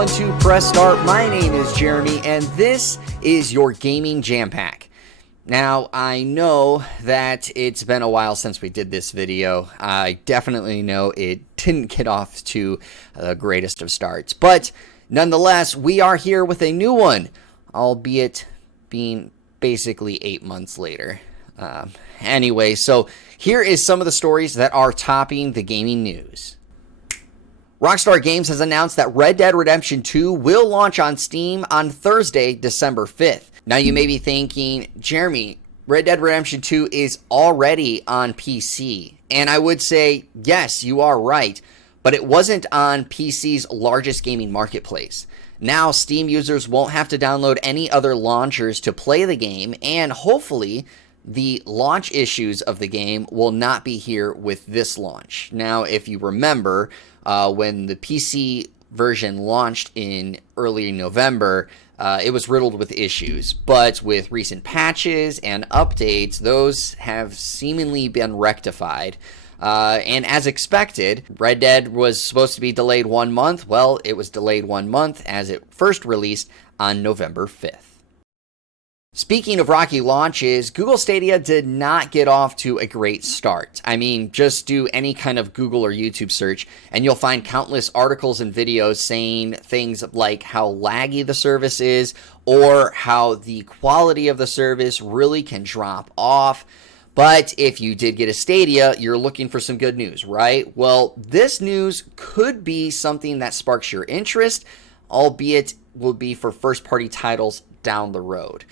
1 2 press start. My name is Jeremy and this is your Gaming Jampack. Now, I know that it's been a while since we did this video. I definitely know it didn't get off to the greatest of starts, but nonetheless, we are here with a new one, albeit being basically 8 months later. Anyway, so here is some of the stories that are topping the gaming news. Rockstar Games has announced that Red Dead Redemption 2 will launch on Steam on Thursday, December 5th. Now you may be thinking, Jeremy, Red Dead Redemption 2 is already on PC. And I would say, yes, you are right, but it wasn't on PC's largest gaming marketplace. Now Steam users won't have to download any other launchers to play the game, and hopefully the launch issues of the game will not be here with this launch. Now, if you remember, when the PC version launched in early November, it was riddled with issues, but with recent patches and updates, those have seemingly been rectified. And as expected, Red Dead was supposed to be delayed 1 month. Well, it was delayed 1 month as it first released on November 5th. Speaking of rocky launches, Google Stadia did not get off to a great start. I mean, just do any kind of Google or YouTube search and you'll find countless articles and videos saying things like how laggy the service is or how the quality of the service really can drop off. But if you did get a Stadia, you're looking for some good news, right? Well, this news could be something that sparks your interest, albeit will be for first-party titles down the road.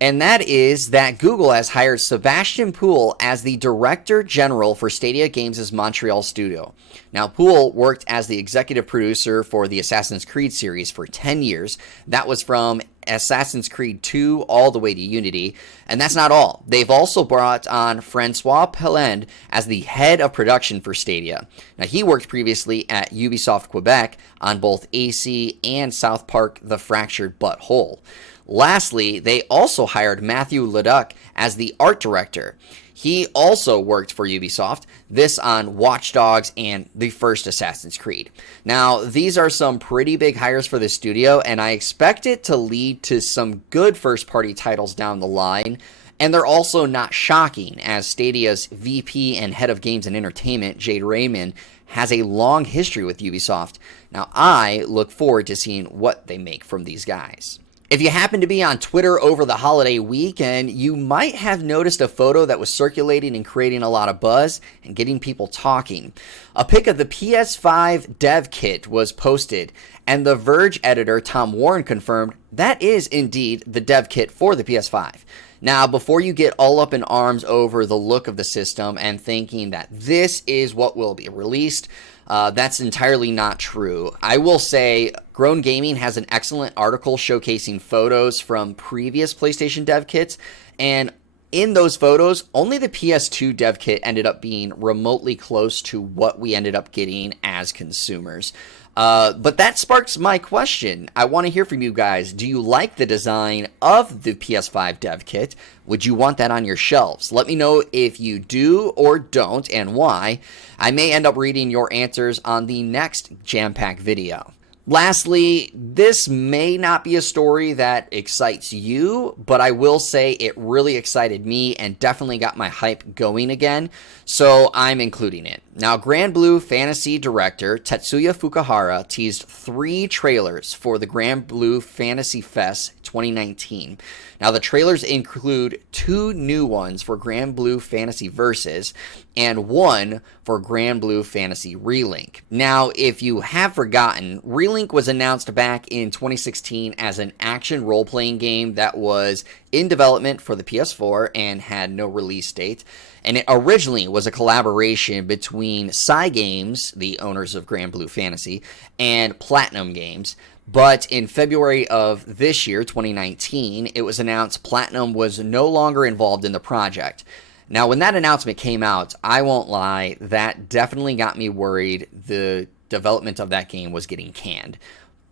And that is that Google has hired Sebastian Poole as the Director General for Stadia Games' Montreal studio. Now, Poole worked as the executive producer for the Assassin's Creed series for 10 years. That was from Assassin's Creed 2 all the way to Unity. And that's not all. They've also brought on Francois Pelland as the head of production for Stadia. Now, he worked previously at Ubisoft Quebec on both AC and South Park: The Fractured But Whole. Lastly, they also hired Matthew Leduc as the art director. He also worked for Ubisoft, this on Watch Dogs and the first Assassin's Creed. Now, these are some pretty big hires for the studio, and I expect it to lead to some good first-party titles down the line. And they're also not shocking, as Stadia's VP and head of games and entertainment, Jade Raymond, has a long history with Ubisoft. Now, I look forward to seeing what they make from these guys. If you happen to be on Twitter over the holiday weekend, you might have noticed a photo that was circulating and creating a lot of buzz and getting people talking. A pic of the PS5 Dev Kit was posted, and the Verge editor Tom Warren confirmed that is indeed the Dev Kit for the PS5. Now, before you get all up in arms over the look of the system and thinking that this is what will be released, that's entirely not true. I will say Grown Gaming has an excellent article showcasing photos from previous PlayStation dev kits, and in those photos, only the PS2 dev kit ended up being remotely close to what we ended up getting as consumers. But that sparks my question. I want to hear from you guys. Do you like the design of the PS5 dev kit? Would you want that on your shelves? Let me know if you do or don't and why. I may end up reading your answers on the next Jam Pack video. Lastly, this may not be a story that excites you, but I will say it really excited me and definitely got my hype going again, so I'm including it. Now, Granblue Fantasy director Tetsuya Fukuhara teased 3 trailers for the Granblue Fantasy Fest 2019. Now, the trailers include 2 new ones for Granblue Fantasy Versus and 1 for Granblue Fantasy Relink. Now, if you have forgotten, Relink was announced back in 2016 as an action role-playing game that was in development for the PS4 and had no release date. And it originally was a collaboration between Cygames, the owners of Granblue Fantasy, and Platinum Games. But in February of this year, 2019, it was announced Platinum was no longer involved in the project. Now, when that announcement came out, I won't lie, that definitely got me worried the development of that game was getting canned.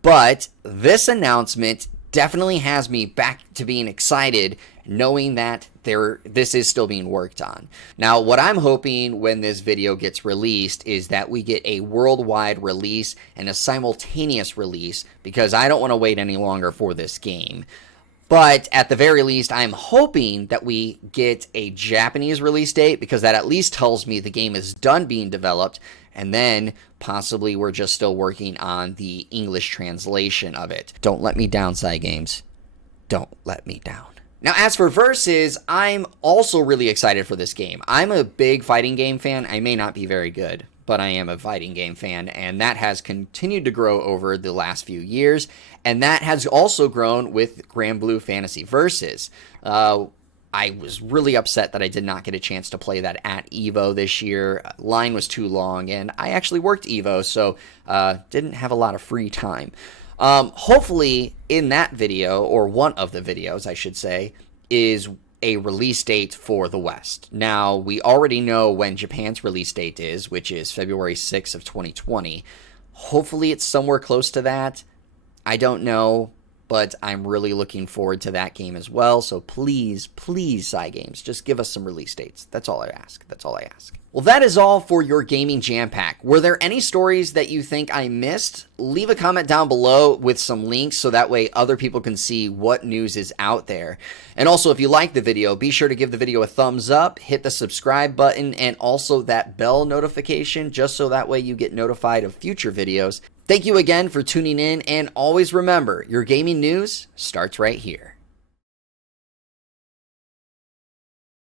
But this announcement definitely has me back to being excited knowing that this is still being worked on. Now, what I'm hoping when this video gets released is that we get a worldwide release and a simultaneous release, because I don't want to wait any longer for this game. But at the very least, I'm hoping that we get a Japanese release date, because that at least tells me the game is done being developed, and then possibly we're just still working on the English translation of it. Don't let me down, Cygames. Don't let me down. Now, as for Versus, I'm also really excited for this game. I'm a big fighting game fan. I may not be very good, but I am a fighting game fan, and that has continued to grow over the last few years, and that has also grown with Granblue Fantasy Versus. I was really upset that I did not get a chance to play that at EVO this year. Line was too long, and I actually worked EVO, so didn't have a lot of free time. Hopefully, in that video, or one of the videos, I should say, is a release date for the West. Now, we already know when Japan's release date is, which is February 6th of 2020. Hopefully, it's somewhere close to that. I don't know, but I'm really looking forward to that game as well. So please, please, Cygames, just give us some release dates. That's all I ask. That's all I ask. Well, that is all for your Gaming Jam Pack. Were there any stories that you think I missed? Leave a comment down below with some links so that way other people can see what news is out there. And also, if you like the video, be sure to give the video a thumbs up, hit the subscribe button, and also that bell notification, just so that way you get notified of future videos. Thank you again for tuning in, and always remember, your gaming news starts right here.